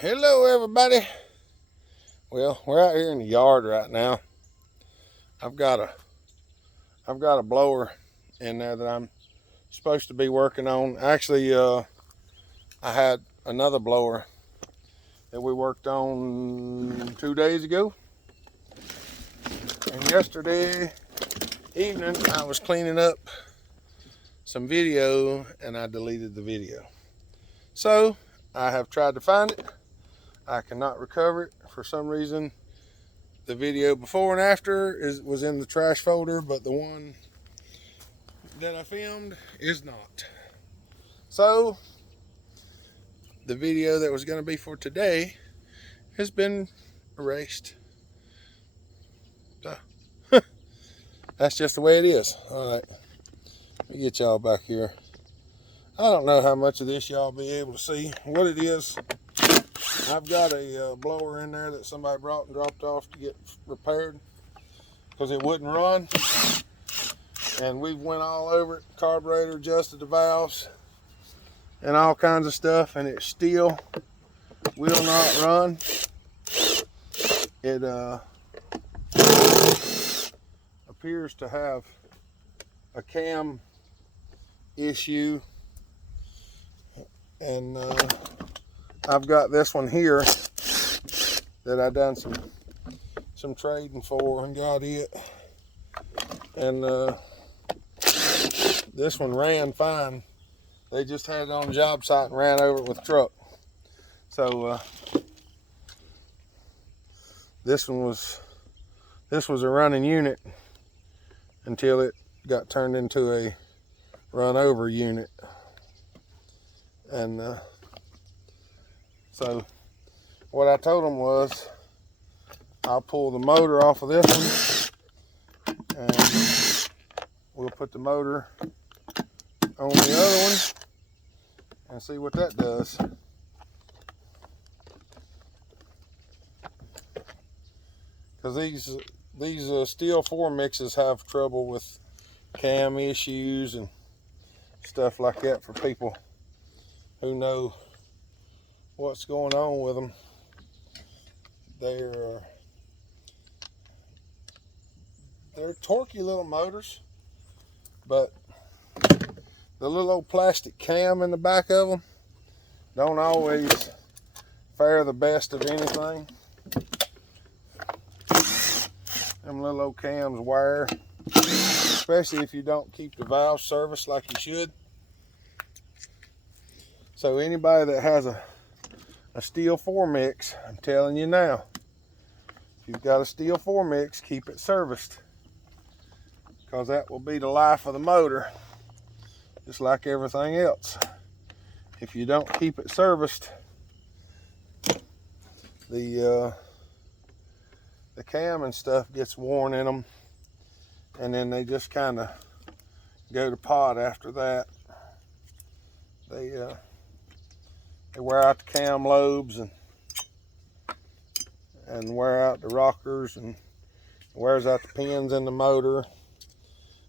Hello everybody. Well, we're out here in the yard right now. I've got a blower in there that I'm supposed to be working on. Actually, I had another blower that we worked on 2 days ago. And yesterday evening I was cleaning up some video and I deleted the video. So I have tried to find it. I cannot recover it for some reason. The video before and after was in the trash folder, but the one that I filmed is not. So the video that was going to be for today has been erased. So that's just the way it is. All right, let me get y'all back here. I don't know how much of this y'all be able to see. What it is, I've got a blower in there that somebody brought and dropped off to get repaired because it wouldn't run. And we've went all over it, carburetor, adjusted the valves, and all kinds of stuff, and it still will not run. It appears to have a cam issue, and I've got this one here that I done some trading for and got it, and this one ran fine. They just had it on the job site and ran over it with a truck. So this was a running unit until it got turned into a run over unit. And so what I told them was I'll pull the motor off of this one and we'll put the motor on the other one and see what that does. Because these Stihl 4 mixes have trouble with cam issues and stuff like that for people who know what's going on with them. They're torquey little motors, but the little old plastic cam in the back of them don't always fare the best of anything. Them little old cams wear, especially if you don't keep the valve serviced like you should. So anybody that has a Stihl 4 mix, I'm telling you now, if you've got a Stihl 4 mix, keep it serviced, because that will be the life of the motor, just like everything else. If you don't keep it serviced, the cam and stuff gets worn in them, and then they just kind of go to pot after that. They wear out the cam lobes and wear out the rockers, and wears out the pins in the motor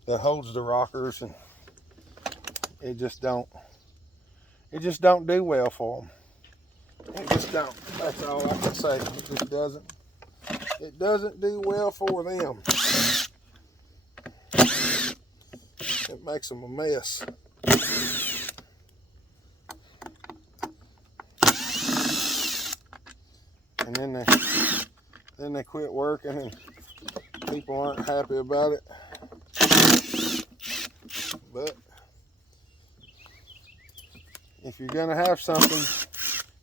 that holds the rockers, and it just don't do well for them. It just don't. That's all I can say. It doesn't do well for them. It makes them a mess. And then they quit working, and people aren't happy about it. But if you're gonna have something,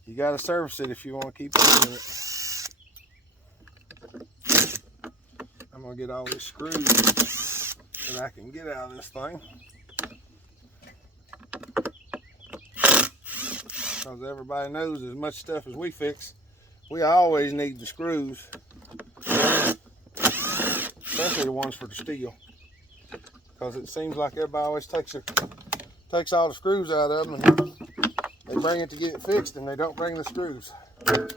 you gotta service it if you want to keep using it. I'm gonna get all these screws that I can get out of this thing, because everybody knows as much stuff as we fix, we always need the screws, especially the ones for the Stihl, because it seems like everybody always takes all the screws out of them, and they bring it to get it fixed, and they don't bring the screws, and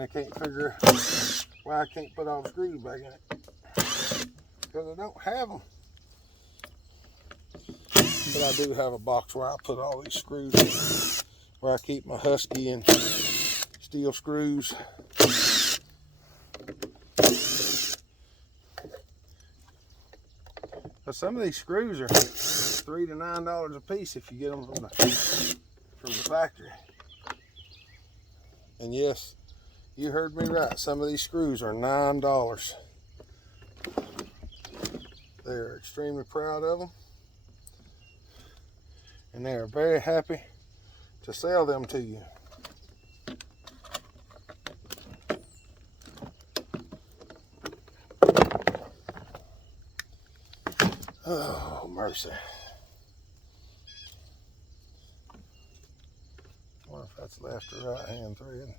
they can't figure why I can't put all the screws back in it, because I don't have them. But I do have a box where I put all these screws in. where I keep my Husky and Stihl screws. But some of these screws are $3 to $9 a piece if you get them from the factory. And yes, you heard me right. Some of these screws are $9. They're extremely proud of them, and they are very happy to sell them to you. Oh, mercy. I wonder if that's left or right hand thread.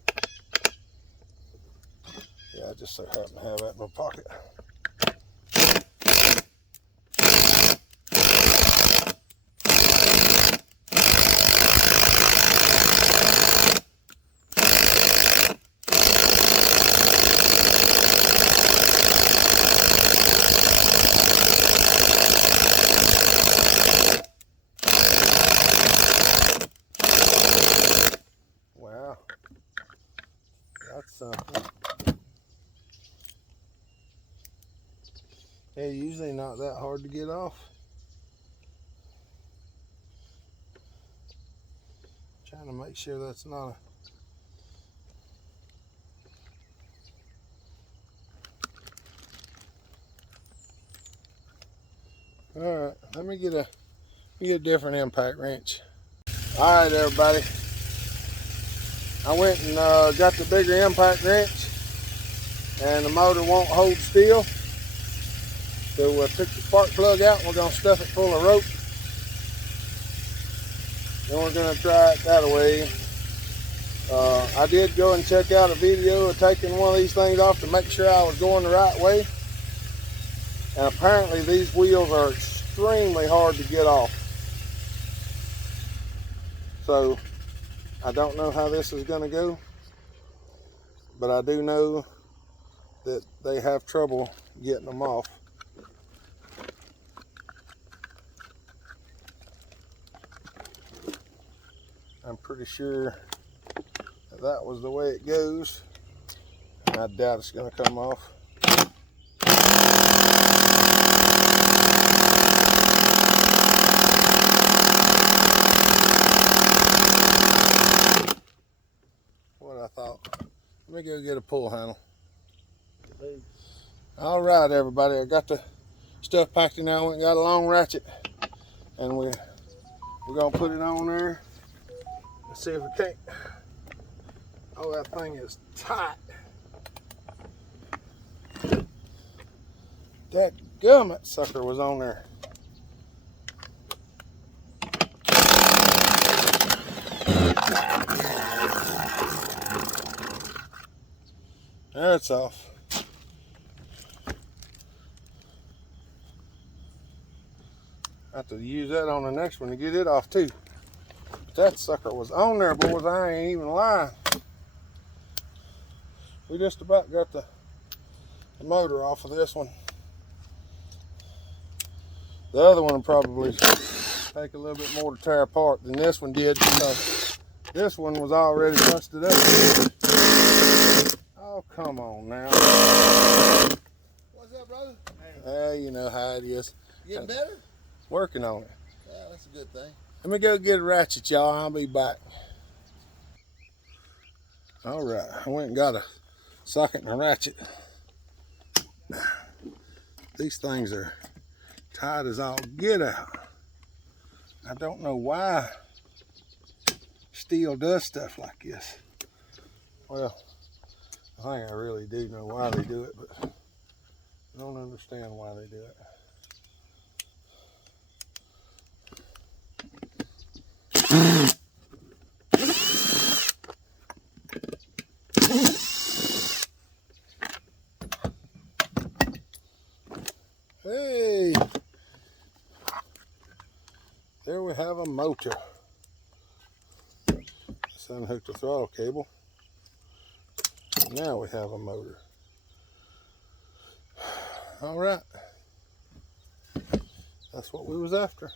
Yeah, I just so happen to have that in my pocket. Wow, that's something. They're usually not that hard to get off. Trying to make sure that's not a... Alright, let me get a different impact wrench. Alright everybody, I went and got the bigger impact wrench, and the motor won't hold still. So I took the spark plug out and we're going to stuff it full of rope. Then we're going to try it that way. I did go and check out a video of taking one of these things off to make sure I was going the right way. And apparently these wheels are extremely hard to get off. So I don't know how this is going to go, but I do know that they have trouble getting them off. I'm pretty sure that was the way it goes. I doubt it's going to come off. What I thought. Let me go get a pull handle. All right, everybody. I got the stuff packed in now. We got a long ratchet, and we're gonna put it on there. Let's see if we can't. Oh, that thing is tight. That gummit sucker was on there. That's off. I have to use that on the next one to get it off too. But that sucker was on there, boys. I ain't even lying. We just about got the motor off of this one. The other one will probably take a little bit more to tear apart than this one did, because this one was already busted up. Oh, come on now. What's up, brother? You know how it is. Getting better? Working on it. Yeah, that's a good thing. Let me go get a ratchet, y'all. I'll be back. All right, I went and got a socket and a ratchet. These things are tight as all get out. I don't know why Stihl does stuff like this. Well, I think I really do know why they do it, but I don't understand why they do it. Hey, there we have a motor. Let's unhook the throttle cable. Now we have a motor. All right, that's what we was after.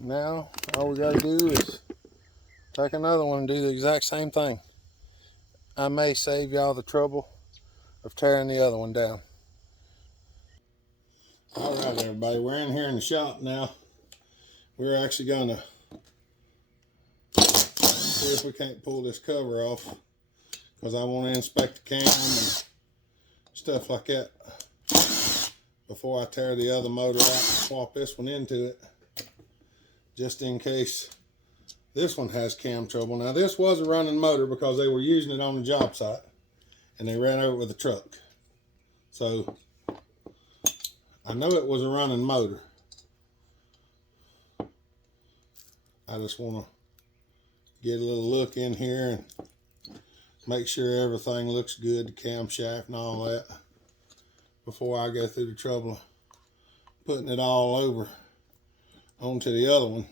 Now all we got to do is take another one and do the exact same thing. I may save y'all the trouble of tearing the other one down. All right, everybody, we're in here in the shop now. We're actually gonna see if we can't pull this cover off, because I want to inspect the cam and stuff like that before I tear the other motor out and swap this one into it, just in case this one has cam trouble. Now, this was a running motor because they were using it on the job site and they ran over it with a truck. So I know it was a running motor. I just want to get a little look in here and make sure everything looks good, the camshaft and all that, before I go through the trouble of putting it all over onto the other one.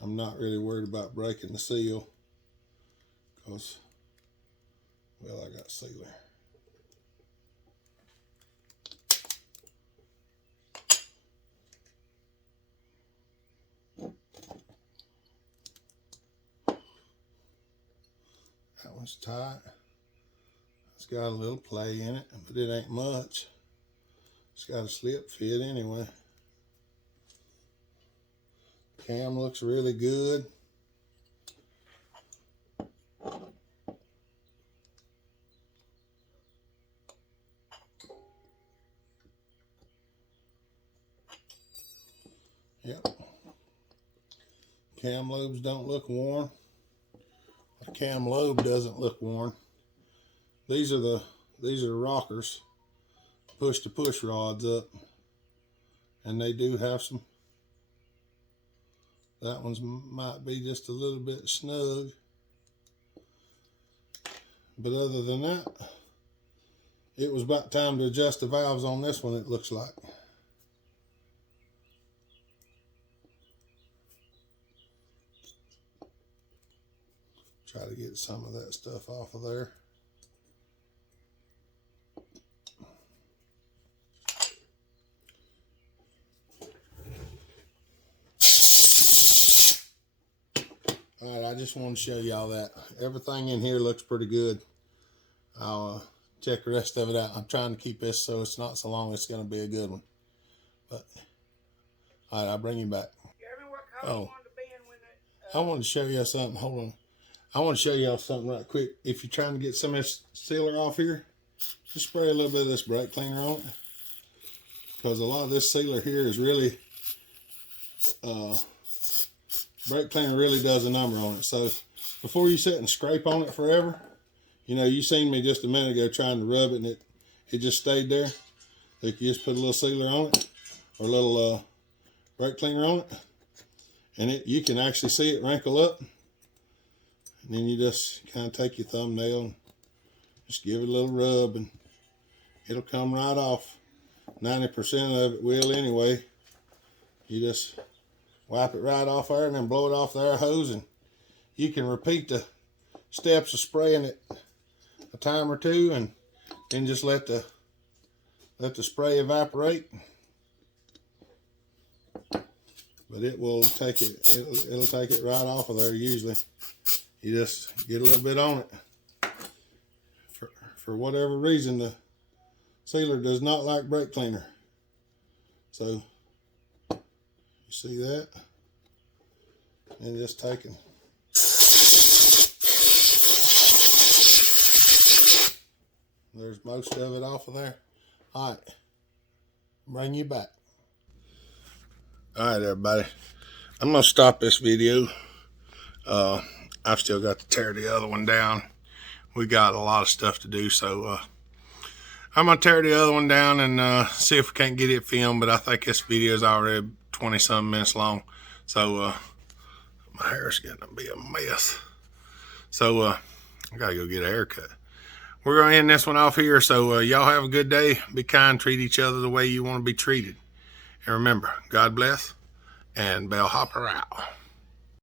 I'm not really worried about breaking the seal because, well, I got sealer. That one's tight. It's got a little play in it, but it ain't much. It's got a slip fit anyway. Cam looks really good. Yep. Cam lobes don't look worn. The cam lobe doesn't look worn. These are the rockers, push to push rods up, and they do have some. That one's might be just a little bit snug, but other than that, it was about time to adjust the valves on this one, it looks like. Try to get some of that stuff off of there. All right, I just want to show y'all that. Everything in here looks pretty good. I'll check the rest of it out. I'm trying to keep this so it's not so long it's going to be a good one. But, all right, I'll bring you back. Oh, I want to show you something. Hold on. I want to show y'all something right quick. If you're trying to get some of this sealer off here, just spray a little bit of this brake cleaner on it. Because a lot of this sealer here is really, brake cleaner really does a number on it. So before you sit and scrape on it forever, you know, you seen me just a minute ago trying to rub it and it just stayed there. So you just put a little sealer on it or a little brake cleaner on it, and you can actually see it wrinkle up. And then you just kind of take your thumbnail and just give it a little rub and it'll come right off. 90% of it will anyway. You just wipe it right off there and then blow it off the air hose, and you can repeat the steps of spraying it a time or two and then just let the spray evaporate. But it will take it, it'll take it right off of there usually. You just get a little bit on it. For whatever reason, the sealer does not like brake cleaner. So, you see that? And just taking. There's most of it off of there. All right, bring you back. All right, everybody. I'm gonna stop this video. I've still got to tear the other one down. We got a lot of stuff to do, so I'm gonna tear the other one down and see if we can't get it filmed. But I think this video is already 20-some minutes long, so my hair's getting to be a mess. So I gotta go get a haircut. We're gonna end this one off here. So y'all have a good day. Be kind. Treat each other the way you want to be treated. And remember, God bless. And Bellhopper out.